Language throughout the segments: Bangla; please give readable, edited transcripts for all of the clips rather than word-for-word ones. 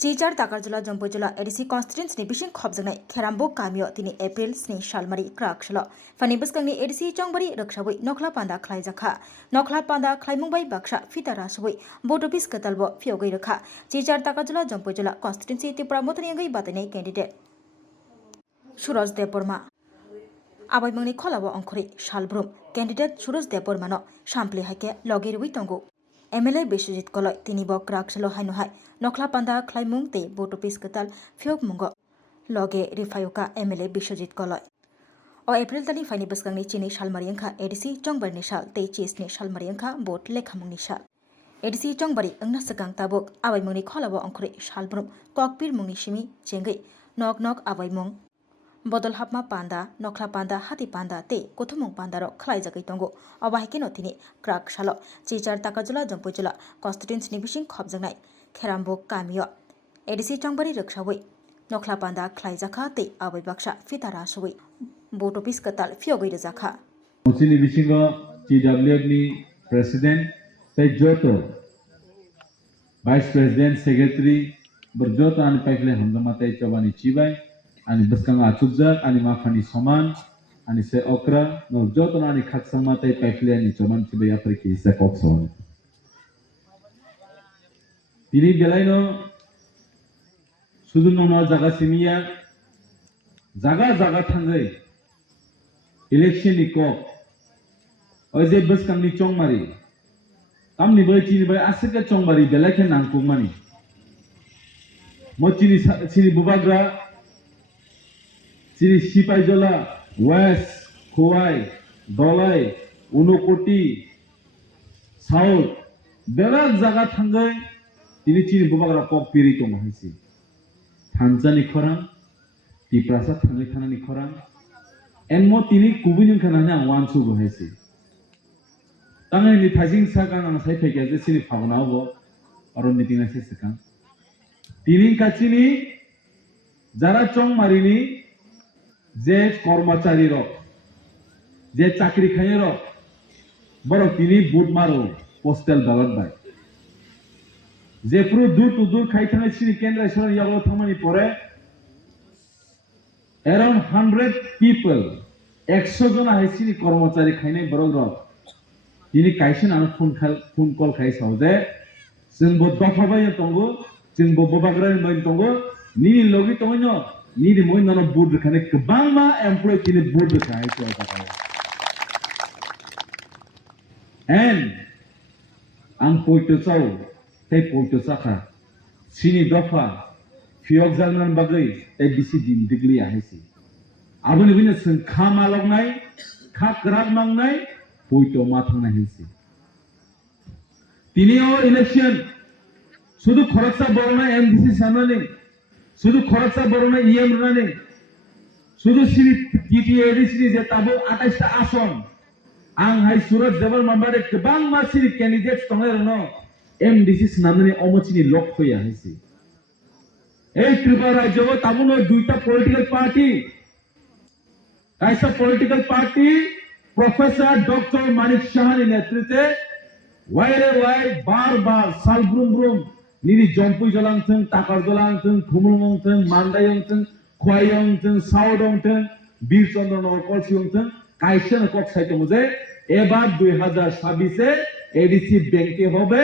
Cijar Takarjula Jompojula Edisi Constituents Nibishing Khobzanai, Kerambo Kamio, Tini April, Sni Shalmari, Krakshalo, Fanibuskangi Edisi Jongbari, Rukshawi, Nokla Panda Klaizaka, Nokla Panda Klaimumbai Baksha, Fitaraswi, Botopis Katalbo, Fiogairaka, Cijar Takarjula Jompojula Constituency Tipramotani Batane candidate. Shuros de Burma. Abai Muni Kolabo Onkuri, Shalbrum, candidate Shuros de Burmano, Shampli Hake, Logir Witongo. MLA Bishojit Koloi, Tini Bok Krakshalo Hanuhai, Nokla Panda Klaimung Te, Botopis Katal, Fiok Mungo, Loge Rifayuka, MLA Bishojit Koloi. O April Tali Fini Buskang Chini Shalmarianka, Edisi Chongbar Nishal, Te Chisni Shalmarianka, Bot Lekamung Nishal. Edisi Chongbari, Ungnasakang Tabuk, Abai Muni Kolabo Onkuri, Shalbrum, Kokpir Munishimi, Chengi, Nok Nok Abai Mung. Bodol Hapma Panda, Nokla Panda, Hati Panda, Te, Kotumung Pandaro, Klaizakai Tongo, Obahikino Tini, Krak Shalo, Cijar Takajula, Jompojula, Constituents Nibishing Khobzangai, Kerambo Kamio, Edisi Chongbari Rukshawi, Nokla Panda, Klaizaka, Te, Abai Baksha, Fitaraswi, Botopis Katal, Fiogi Zaka. Musini Bishingo, TWFNI President, Joto, Vice President, Secretary, Berjoto and Pekle Handamate Chavani Chibai, and Baskanga Chubzak, and Mafani Soman, and Se Okra, no Joto and Katsamate Pekle and Chaman Chibai Afriki Sekopson. Tini Galaino Suduno Zaga Simia Zaga Zaga Tangai Election Iko Oze Baskang Chongmari. Kam ni bai chini bai asika chongbari belakhe nangku mani mo chini bubagra chini Sipaijola West Khowai Dolai Unokoti South berak jaga thangai chini bubagra kok piri to mahisi Thanjani khorang Tiprasa thangai thanani khorang enmo tini kubunjung khanana wansu bahisi Tangan ni thajing sakan ang sai pheke je sini phagna bo aron meeting ase sakan tini kachini jara chong marini je kormachari ro je chakri khaye ro boro tini boot maro postal ballot bai je puru dur to dur khai thane sini kendra shor yaglo thamani pore around 100 people 100 jona hai sini kormachari khaine boro ro Ini kaisen anu phone call kais haude, sengbo dofabai tongo, sengbo bobagra mai tongo, ni logi tongo, ni di moi nano board khane kebang ma employee kini board khai to ta. And ang poito sau, tei poito saka, sini dofa, fiok zalman bagai, tei bisi din digli ahisi. Abuni bina seng khama log nai, kha krak mang nai. Poito mathana hisi tinio election sudu kharatsa borona MDC samane sudu kharatsa borona EM runane sudu siri TTAD siri je tabo 28 ta ason ang hai surat jabal mambare kebang masiri candidates tongai no MDC samane omochini lok hoya hisi ei tripura rajyo tabuno duita political party kaisa political party Professor Dr. Manik Shahani नेतृत्व वायरे बार सालब्रुम निरी जम्पुई जलांथों ताकार जलांथों खुमुलंथों मांदायंथों खुआयंथों साउदंथों बीरचंद्र नवकलसियंथों कायशन कक साइट मुझे एबार 2026 से एडीसी बैंके होबे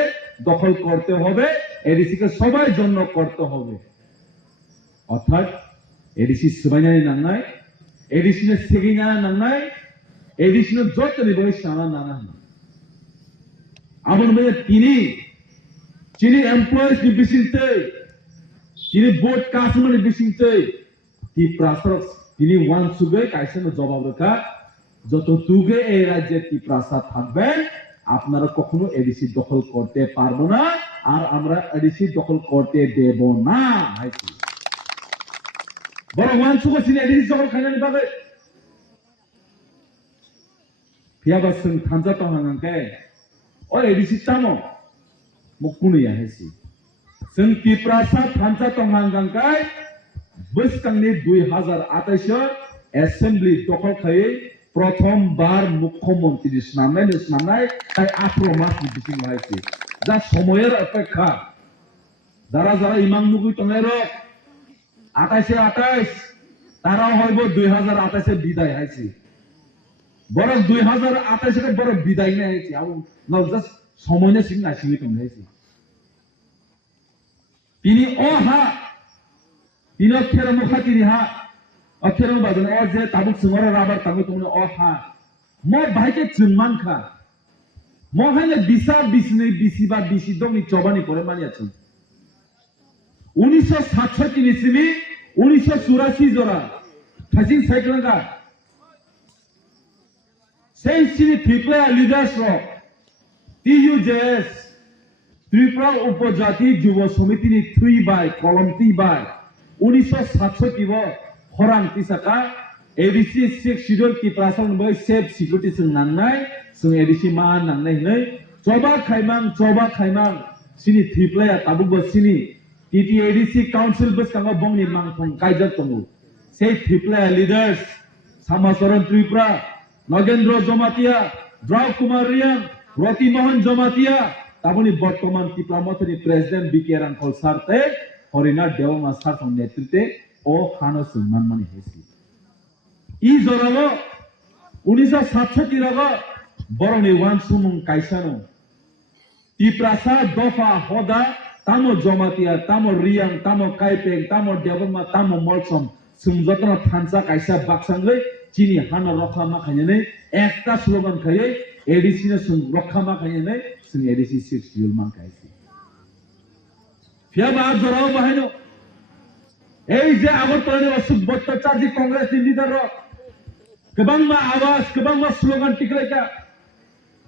दखल करते होबे एडीसी के सबाई जन्नो करते होबे अर्थात एडीसी सुबाइनानि नांनाय एडीसी ने सेगिना नांनाय Additional job to the boy Shana Nana. Abon Bay Tini Chini employees the Bishinte Tini board customer the Bishinte Ti Prasar Tini one Suge Kaisen the job of the car Joto Tuge Rajet Ti Prasar Thagben Apnara Kokuno Edisi Dokol Korte Parbona Ar Amra Edisi Dokol Korte Debona I see. But one Suga Sin Edisi Dokol Kanan Bagai Piabasung Tanza Tonganke, or Edisi Tamo, Mokunia Hesi. Sung Tiprasa Tanza Tongankai, Buskani Dui Hazar Atasha, Assembly Tokokai, Protom Bar Mukomon Tidisnamen is Nanai, I Apromas Biting Hesi. That's Homoer Afeka. যারা যারা ইমাম নুকুই টঙের 28 তারাও হইব 2028 বিদায় হয়েছে বড় 2028 বড় বিদায় নিয়ে হয়েছে জাস্ট সময় না সিং আসিবি টঙে হয়েছে তিনি অহা তিনি অক্ষর মুখা তিনি হা অক্ষর বাজন অ যে তাবুক সুমর রাবার তাবু তুমি অহা ম ভাইকে চুনমানখা ম হাইলে বিসা বিসনে বিসিবা বিসি দংনি চবানি করে মানিয়াছ 1967 নিসিমি 1984 জোড়া থাজিং সাইক্লঙ্গা সেই সিনি থিপ্লে লিডার্স র টিইউজেএস ত্রিপুরা উপজাতি যুব সমিতিনি থুই বাই কলম তি বাই 1967 হরাং তিসাকা एडीसी 6 शिड्यूल की प्रासन बै सेफ सिक्युरिटी जों नांनाय जों एडीसी मा नांनाय नै चोबा खायमां सिनि थ्रिप्लाया ताबुबो सिनि टीटी एडीसी काउंसिल बसकांगा बंगनि मांथं कायजा तंगु से थ्रिप्लाया लिडार्स सामासरन त्रिपुरा नगेंद्र जमातिया द्राव कुमार रियां रति मोहन जमातिया ताबुनि बर्तमान टिप्लामथनि प्रेसिडेंट बीके रांखल सारते हरिनाथ देवमा सारथं नेतृत्वे ओ खानो सन्मान मानि हेसि ই জরালো 1967 রাগা বরংনি ওয়ান সুমুং কাইসানো টিপ্রাসা দফা হদা তামো জমাতিয়া তামো রিয়াং তামো কাইপেং তামো দেবমা তামো মলসম সুমজতন থানসা কাইসা বাকসাংগৈ চিনি হানা রক্ষা মাখাইনে একটা স্লোগান খাইয়ে এডিসি না সুং রক্ষা মাখাইনে সুং এডিসি 6 শিডিউল মান কাইসি ফিয়াবা জরাও বাহাইনো এই যে আগরতলানি অসুখ ভট্টাচার্য কংগ্রেস লিডার কেবাংমা আওয়াজ কেবাংমা স্লোগান টিকলাইকা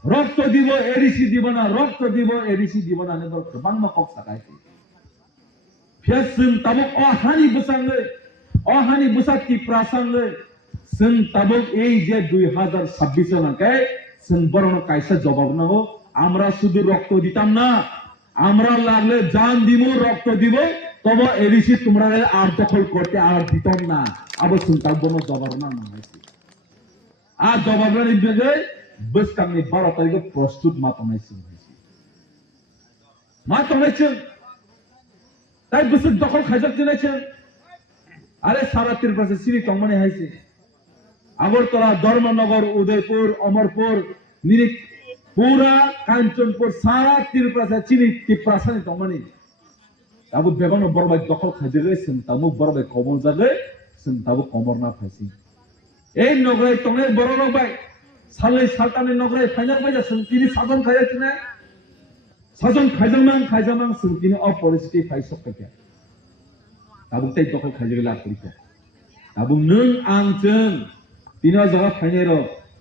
রক্ত দিব এডিসি দিব না রক্ত দিব এডিসি দিব না নেব কেবাংমা কক সাকাইছে ফেসিম তাবক অহানি বুসাকি প্রাসঙ্গে সিং তাবক এই যে 2026 নাকে সিং বরণ কাইসা জবাব নাও আমরা শুধু রক্ত দিতাম না আমরা লাগলে জান দিব রক্ত দিব তবে এডিসি তোমরা আর দখল করতে আর দিতাম না আবার শুনতাম বনো জবাব না মানাইছে আর জবাব না নিবে বসকামনি 12 তারিখে প্রস্তুত মাতনাইছে তাই বসে দখল খাইজাক দিনাইছে আরে সারা ত্রিপুরা সিরি টংমানি হাইছে আগরতলা ধর্মনগর উদয়পুর অমরপুর নিরিক পুরা কাঞ্চনপুর সারা ত্রিপুরা চিনি ত্রিপুরা টংমানি তাবু বেগন বরবাই দখল খাইজে সিং তাবু বরবাই কমল জাগে সিং তাবু কমর না ফাইসি এই নগরে টংনে বড় রবাই সালে সালতানে নগরে ফাইনাল বাইজা সিং তিনি সাজন খাইছে না সাজন খাইজামাং সিং তিনি অপরিস্থিতি ফাইসক কাকে তাবু তাই দখল খাইজে লা করিতা তাবু নং आंजों तिना जगा फाइनेर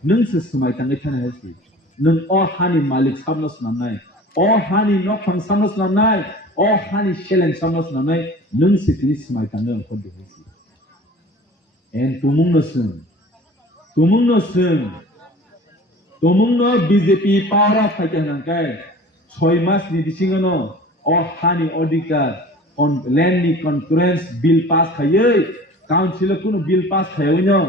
नों सिस्टमाय थाङै थानो हायसि नों अ हानि मालिक सामनस नामनाय अ हानि नखं सामनस नामनाय अ हानि चेलेंज सामनस नामनाय नों सिटिनि सिमाय थाङो खदि हायसि एन तुमुंनो बीजेपी पावरा फाइटा नांकाय 6 मास नि दिसिङनो अ हानि अधिकार on land ni concurrence bill pass खायै काउन्सिल कुनो बिल पास खायैनो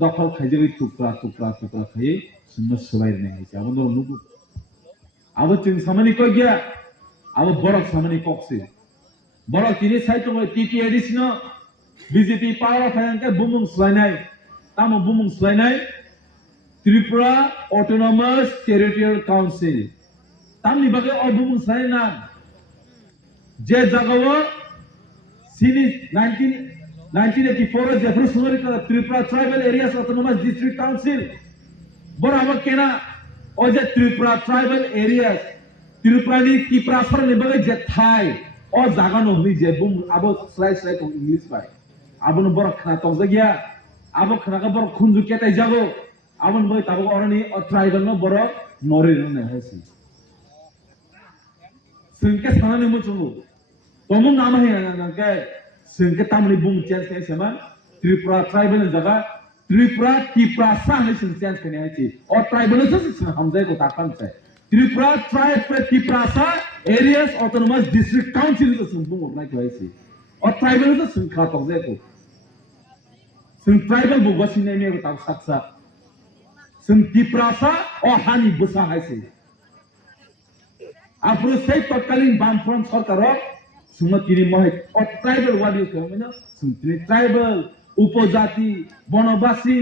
दखल खाइजै टुक्रा खायै सुनो सलायनाय हायसे अब न नुगु अब जों सामानि को गया अब बरक सामानि पक्से बरक तिनि साइड दङ टीटी एडिसनो बीजेपी पावर फाइनान्स बुमुं स्लायनाय तामो बुमुं स्लायनाय त्रिपुरा ऑटोनोमस टेरिटोरियल काउन्सिल तामनि बागै अ बुमुं स्लायना जे जागाव सिनि 1984 जेफ्रो सुनरिका Tripura tribal areas autonomous district council बराबर केना ओ जे त्रिपुरा ट्राइबल एरियास त्रिपुरानि टिप्रासर नि बगे जे थाय ओ जागा न हनि जे बुम आबो स्लाइ को इंग्लिश बाय आबो न बर खना तक जगिया आबो खना का बर खुनजु केताय जागो आबो न बगे ताबो अरनि ट्राइबल न बर नरे न हायसि संके सानानि मुचुगु तमु नाम है नंके संके तामनि बुम चेंज के समा त्रिपुरा ट्राइबल जगह त्रिपुरा टिप्रासा है सिं चेंज करने है और ट्राइबल से हमजे को ताकन से त्रिपुरा ट्राइब टिप्रासा एरियास ऑटोनोमस डिस्ट्रिक्ट काउंसिल से सुन बुम अपना है और ट्राइबल से सुन खा तक जे को सुन ट्राइबल बु बसिने में ताक सक्सा सुन टिप्रासा और हानि बुसा है से आफ्रो से तत्कालीन वामफ्रंट सरकार semua kini mahal tribal wadi kemana semua tribal upajati bonobasi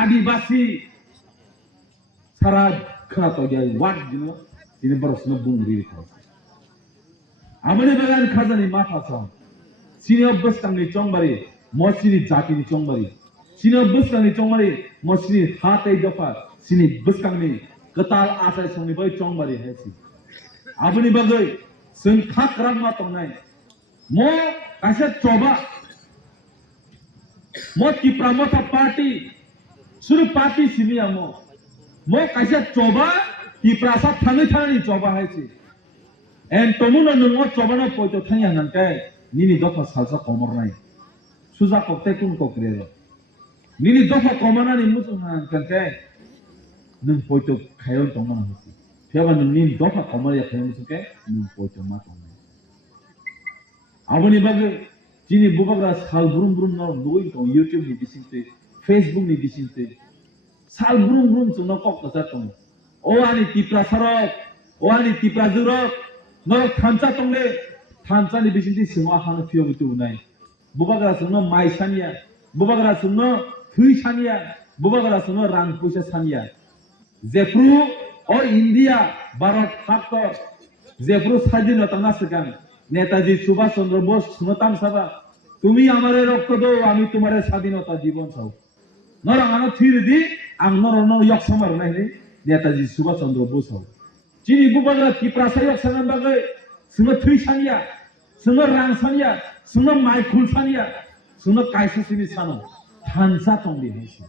adibasi sarad kena tahu dia wad jenuh ini baru semua bungri kau amane bagan khazani mafa sam sini bus kami chongbari mosini jati ni chongbari sini bus kami chongbari mosini hatai dafa sini bus kami ketal asai soni bai chongbari hesi amane bagai sengkak rama tongnai mo kaisa coba mo kipra mo ta party suru party sini amo mo kaisa coba kipra sa thangai thangai coba hesi en tomuno nungo coba no poito thanya nankai nini dofa salsa komor nai suza kokte kun kokrero nini dofa komana ni musu han kankai nun poito khayon tongana hesi pheba nini dofa komar ya khayon musu ke nun poito ma tongnai aboni bage jini bubagra sal burum burum no loi to YouTube ni bisinte Facebook ni bisinte sal burum burum suno kok kasa tong o ani tipra sarok o ani tipra jurok no thancha tongle thancha ni bisinte sima han phio bitu nai bubagra suno mai sania bubagra suno thui sania bubagra suno rang puisa sania jefru o India Bharat Hakto jefru স্বাধীনতা নাসকান নেতাজি সুভাষ চন্দ্র বোস শুনতাম সভা তুমি আমারে রক্ত দাও আমি তোমারে স্বাধীনতা জীবন চাও নরাঙানো থিরদি আং নরনো ইয়ক সমার নাই নেতাজি সুভাষ চন্দ্র বোস চাও চিনি বুবাগরা কি প্রাসায় সানান বাগে সুনো থুই সানিয়া সুনো রাং সানিয়া সুনো মাইকুল সানিয়া সুনো কাইসা সিনি সানো থানসা তংদি হাইছি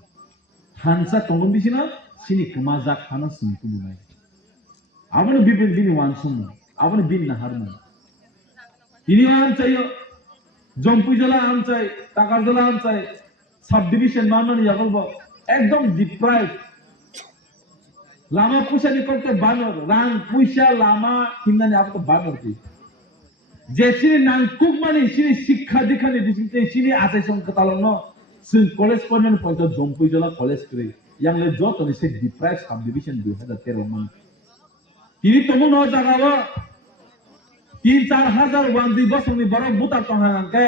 থানসা তংগন বিছিনা সিনি কমা জাক খানা সুনতু নাই আবনে বিবিন বিনি ওয়ানসুম আবনে বিন না হারমা ini amcai জম্পুজলা আমচাই টাকারজলা আমচাই সাব ডিভিশন মাননি ইয়াগলব একদম ডিপ্রাইভ লামা পুইসানি করতে বানর রাং পুইসা লামা কিন্নানি আপতো বানর কি যে সিনি নাং কুকমানি সিনি শিক্ষা দীক্ষানি দিছিতে সিনি আছে সংকতালন সিন কলেজ পড়েন পয়ত জম্পুজলা কলেজ করে ইয়াংলে যত নি সে ডিপ্রাইভ সাব ডিভিশন 2013 মান তিনি তমু ন জাগাবো 3-4 হাজার ওয়ানজি বসংনি বরক বুতা তহানাকে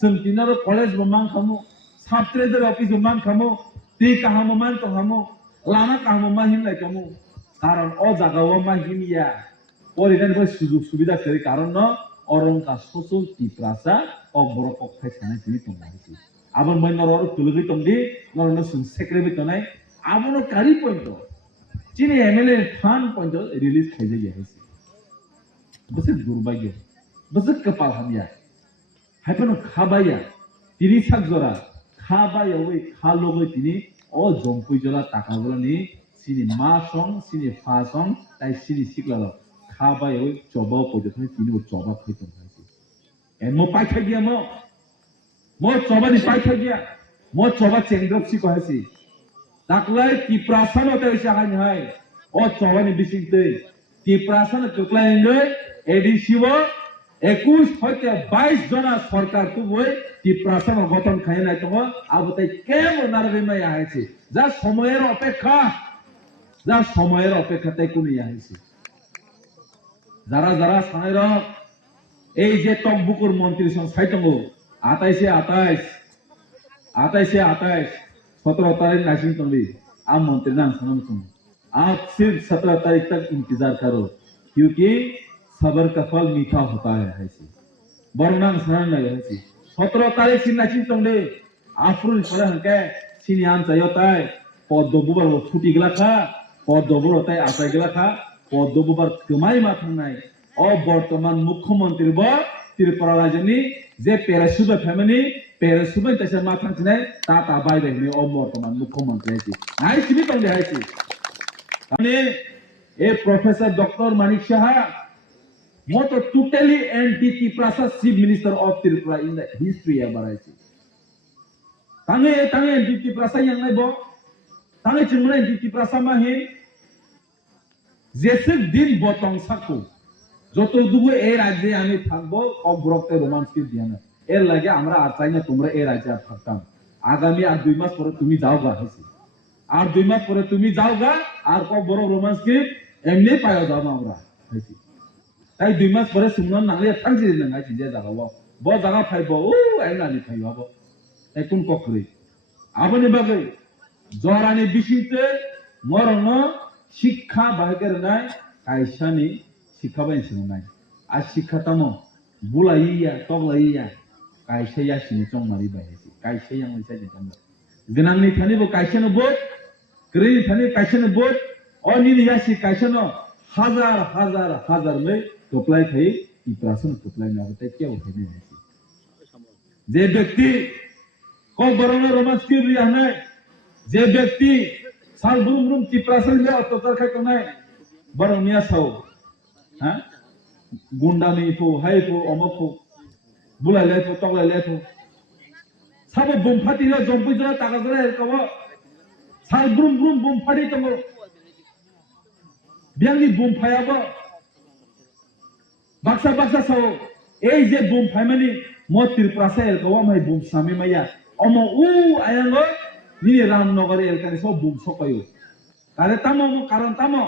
সঙ্কিনার কলেজ বমান খামু ছাত্রদের অফিস বমান খামু তি কাহামু মান তহামু লামা কাহামু মাহিম লাই কামু কারণ ও জাগাও মাহিমিয়া পরিদান করে সুযোগ সুবিধা করে কারণ ন অরংকা সসল টিপ্রাসা ও বরক পক্ষে সানাই তিনি তমাইছি আবার মই নরর তুলগি তমদি নরন সুন সেক্রেবি তনাই আমনো কারি পয়েন্ট চিনি এমএলএ ফান পয়েন্ট রিলিজ খাইজে গেছে besar durbagyo besar kepal hamya haipano khabaya tini sakjora khabaya oi khalogoi tini o jompui jora takagolo ni sini ma song sini fa song tai sini siklalo khabaya oi choba pojotoni tini o choba khaiton haisi mo paikha gya mo choba ni paikha gya mo choba chengrop si kohasi taklai ki prasano te sahan hai o choba ni bisingte ki prasano tuklainge এডিসিও 21 হইতে 22 জনা সরকার তুই কি প্রাসন গঠন খাই নাই তো আবতাই কেম নারবে মাই আইছে যা সময়ের অপেক্ষাতে কোনি আইছে যারা যারা সাইর এই যে টকবুকুর মন্ত্রী সং সাইতঙ্গ 28 17 तारीख नासिन तंबी आप मंत्री नाम सनम तुम आप सिर्फ 17 तारीख तक इंतजार करो क्योंकि सबर का फल मीठा होता है ऐसी बरनाम सनन लगे ऐसी 17 तारीख सिन नाचिन तंगले आफरुल फरा हंके सिनियान चायोताय पद्दबुबार छुटी गला खा पद्दबुर ताय आसाय गला खा पद्दबुबार कमाई मा थांनाय अ बर्तमान मुख्यमंत्री ब त्रिपुरा राज्यनि जे पेरासुबा फैमिली पेरासुबा तसे मा थांथिनाय टाटा बाय बायनि अ बर्तमान मुख्यमंत्री ऐसी आइ सिबि तंगले ऐसी माने ए professor doctor Manik Saha Moto totally anti Prasa Chief Minister of Tripura in the history ever I see. Tange anti Prasa yang nai bo, tange cuma anti Prasa mahin. Jesek din botong saku. Joto dugu air aja ami thakbo of brokte romance ke diya na. Air lagi amra artainya tumra air aja thakam. Agami ar 2 mas pore tumi jaoga hasi. Ar 2 mas pore tumi jaoga ar ko borok romance ke emne payo jama amra hasi. তাই 2 মাস পরে সুমন নালে থাংজি নङा जिजे जागाव ब जागा फाइबो आइनानि फाइबाबो एकुन कखरि आबनि बागै जरानि बिसिते मरंग शिक्षा बाहेकेरनाय कायसानि शिक्षा बायसिनाय आ शिक्षा तमो बुलाइया तगलाइया कायसाया सिनि चंमारि बायसि कायसाया मोनसे दिदम गनांनि थानिबो कायसानो बोट ग्रेनि थानि कायसानो बोट अनिनि यासि कायसानो हजार हजार हजार में टोपलाई थई इप्रासन टोपलाई नाबते क्या उठने है जे व्यक्ति को बरोनो रोमांस की रिया है जे व्यक्ति साल बुरुम बुरुम इप्रासन ले तोतर खाय तनाय बरोनिया साव हां गुंडामी फो हायफो अमफो बुलाले फो तगलाले फो साबो बमफाटी ला जम्पै जरा तागा जरा एरकाव साल बुरुम बुरुम बमफाटी तंगो बियांनि बमफायाबो बाक्सा बाक्सा साव ए जे बमफायमानि म त्रिपुरासा एलकाव माय बम सामे माया अम उ आयांगो नि रामनगर एलकानि सब बम सकायो आरे तामो कारण तामो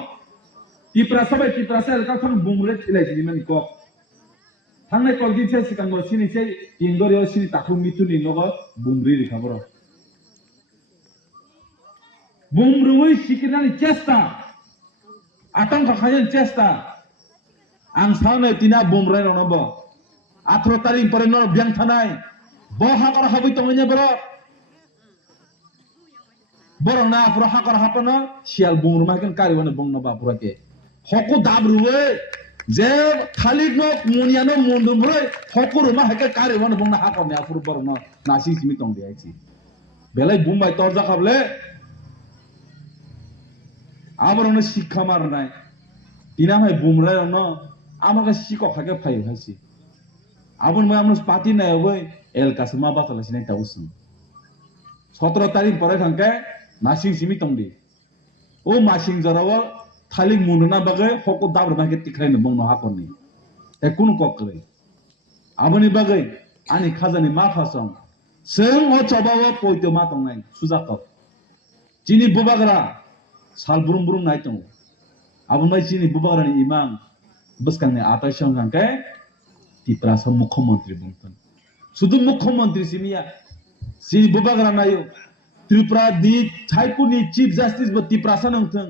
त्रिपुरासा एलकाव थां बमले थिलायसिनि मानि क थांनाय कलगिनसे सिगांगो सिनिसे इंगरियो सिनि ताखु मिथुनि नगो बमरि रिखाबर बमरुइ सिकिनानि चेष्टा आतंक खायन चेष्टा आं सानो तिना बुमराय रनबो 18 तारिख परे न बियां थानाय ब हाकर हाबै तंगने बरंना पुरा हाकर हापनो सियाल बुमरुमाकेन कारिवने बंगनो बापुराके हकु दाब्रुवे जे थालिक न मुनियानो मुंदुमरै हकु रुमा हाके कारिवने बंगना हाकरने आपुर बरंनो नासि सिमि तंगदे आइछि बेलाय बुमबाय तरजा खाबले आबरनो शिक्षा मारनाय दिना भाई बुमराय न आमाके सिको खाके फाइ हाइसि आबन मै आमनो पार्टी नायबो एलकासे मा बातालासिनाय ताउसुन 17 तारिख परे थांके नासिं सिमि तंगदि ओ मासिं जराव थालिक मुनुना बागे हको दाब्र बागे तिख्रायनो बंनो हाकरनि ए कुन ककरै आबनि बागे आनि खाजानि मा फासं जों ओ चबाव पयतो मा तंनाय सुजाकक जिनि बुबाग्रा साल बुरुम बुरुम नाय तंग आबन मै जिनि बुबाग्रानि इमाम बसकांने आताशं हांके त्रिपुरा मुख्यमंत्री बुंथन सुदु मुख्यमंत्री सिमिया सिनि बुबाग्रा नायो त्रिपुरा दि थाइपुनि चीफ जस्टिस ब त्रिपुरा नंथन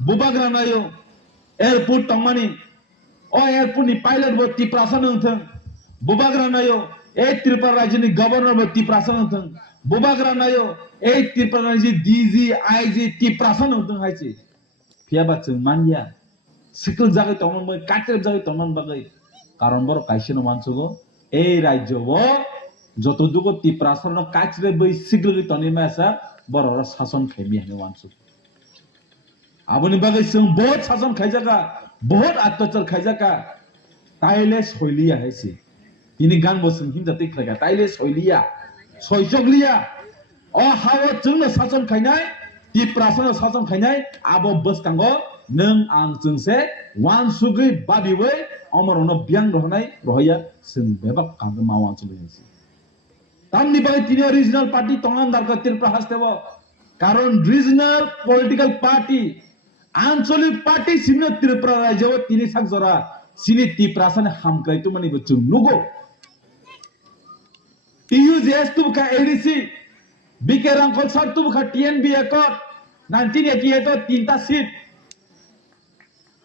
बुबाग्रा नायो एयरपोर्ट तंमानि ओ एयरपोर्ट नि पायलट ब त्रिपुरा नंथन बुबाग्रा नायो ए त्रिपुरा राज्यनि गवर्नर ब त्रिपुरा नंथन बुबाग्रा नायो ए त्रिपुरा राज्य डीजी आईजी त्रिपुरा नंथन हाइसि फियाबा जों मानिया सिकल जागे तंमन मै काटेर जागे तंमन बागै कारण बर काइसेनो मानसुगो ए राज्य ब जतो दुगो त्रिपुरासन काचरे बै सिकल तनि मासा बर शासन खेमि हने मानसु आबनि बागै जों बहुत शासन खाइजाका बहुत अत्याचार खाइजाका ताइले सयलिया हाइसि तिनि गान बसुं हिनजाते खाइगा ताइले सयलिया सयचगलिया अ हाव जोंनो शासन खाइनाय त्रिपुरासन शासन खाइनाय आबो बसकांगो नों आं जोंसे वान सुगै बाबिबै अमरनो बियां रहनाय रहया जों बेबा कागो मावान चलैसि तामनि बागै तिनि रिजनल पार्टी तंगान दारका त्रिपुरा हास्तेबो कारण रिजनल पॉलिटिकल पार्टी आंचलिक पार्टी सिमनो त्रिपुरा राज्य तिनि सागजरा सिनि त्रिपुरासन हामकाय तो माने बचु नुगो टीयूजेएस तुबका एडीसी बीके रांकल सर तुबका टीएनबी एकट 1988 तो तीनटा सीट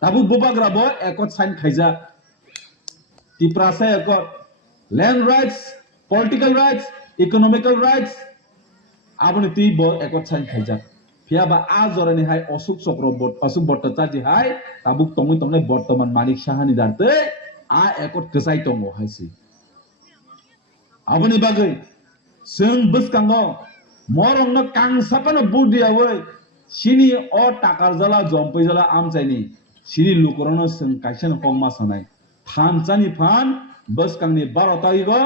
ताबु बुबाग्रा बो एकट साइन खाइजा त्रिपुरासा एकट land rights political rights economical rights आबनि ती बो एकट साइन खाइजा फियाबा आ जरानि हाय अशोक भट्टाचार्य हाय ताबुक तंगै तंगै बर्तमान मानिक साहानि दारते आ एकट कसाय तंगो हायसि आबनि बागै जों बसकांगो मरंनो कांसापानो बुदियावै सिनि अ टाकार जाला जम्पै जाला आमचाइनि सिनि लुकरनो जों काइसेनो कमा सानाय फानचानि फान बसकांनि 12 तारिखो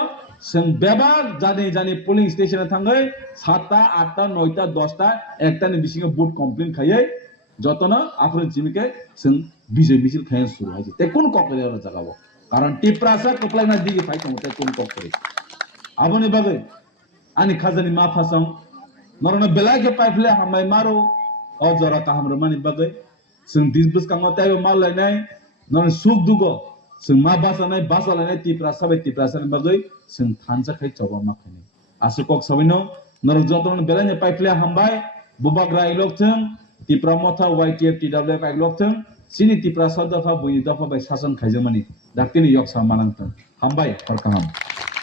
जों बेबाग जानि पोलिंग स्टेशन थांगै 7टा 8टा 9टा 10टा एकटानि बिसिङो बुट कमप्लेन खायै जतनो आफर जिमिके जों बिजय मिছিল खाय सुरु हायि ते कोन ककरे र जगाबो कारण टिप्रासा कप्लायना दिगि फाइतो ते कोन ककरे आबनि बागै आनि खाजानि मा फासं नरनो बेलागे पाइपले हामाय मारो अ जरा काहाम रमानि बागै जों दिसबस कांगो तायो माल लायनाय नरनो सुख दुगो जों मा बासालायनाय तिप्रा साबाय तिप्रा साबाय बागै जों थानजाखाय चौबा माखायनि आसुकक साबायनो नरक जतन बेलायनो पाइप्लाय हामबाय बुबाग्रा इलकथों तिप्रा मथा YTF TWF इलकथों सिनि तिप्रा सदफा बुनि दफा बाय सासन खायजमानि दाक्तिनि यक्सा मानांथों हामबाय हरखाहाम